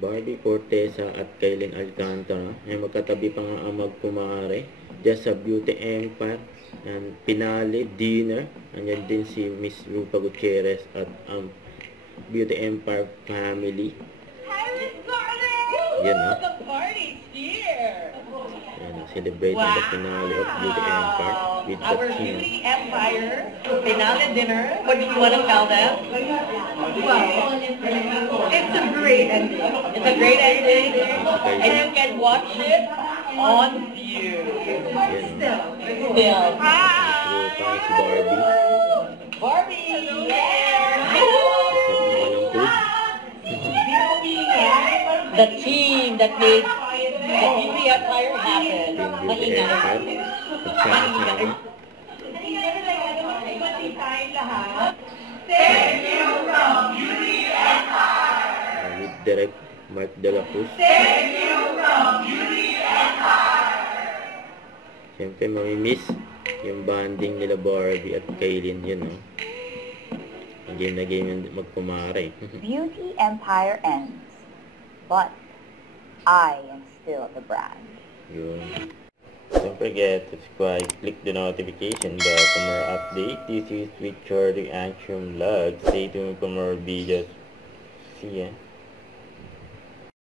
Barbie Fortesa at Kailin Alcantara. Ay magkatabi pa nga ang magkumare. Just sa Beauty Empire. And finale, dinner. Andyan din si Miss Rupa Gutierrez at ang Beauty Empire family. Yan o. The party's here. Yan o. Celebrating the finale of Beauty Empire with the Our team. Beauty Empire finale dinner. What do you want to tell them? Well, it's a great ending. It's a great ending, and you can watch it on View. Yan o. Still. Rupa si Barbie. Barbie! The team that made the Beauty Empire happen. Beauty Empire. Magsama-sama. Thank you from Beauty Empire. With Direct Mark De La Cruz. Thank you from Beauty Empire. Siyempre, mamimiss yung banding nila Barbie at Kailin. Yun, no? Game na game yung magkumare. Beauty Empire ends, but I am still the brand. Yun. Don't forget to subscribe, click the notification bell for more updates. This is with Jordy Action Vlog. Stay tuned for more videos. See ya.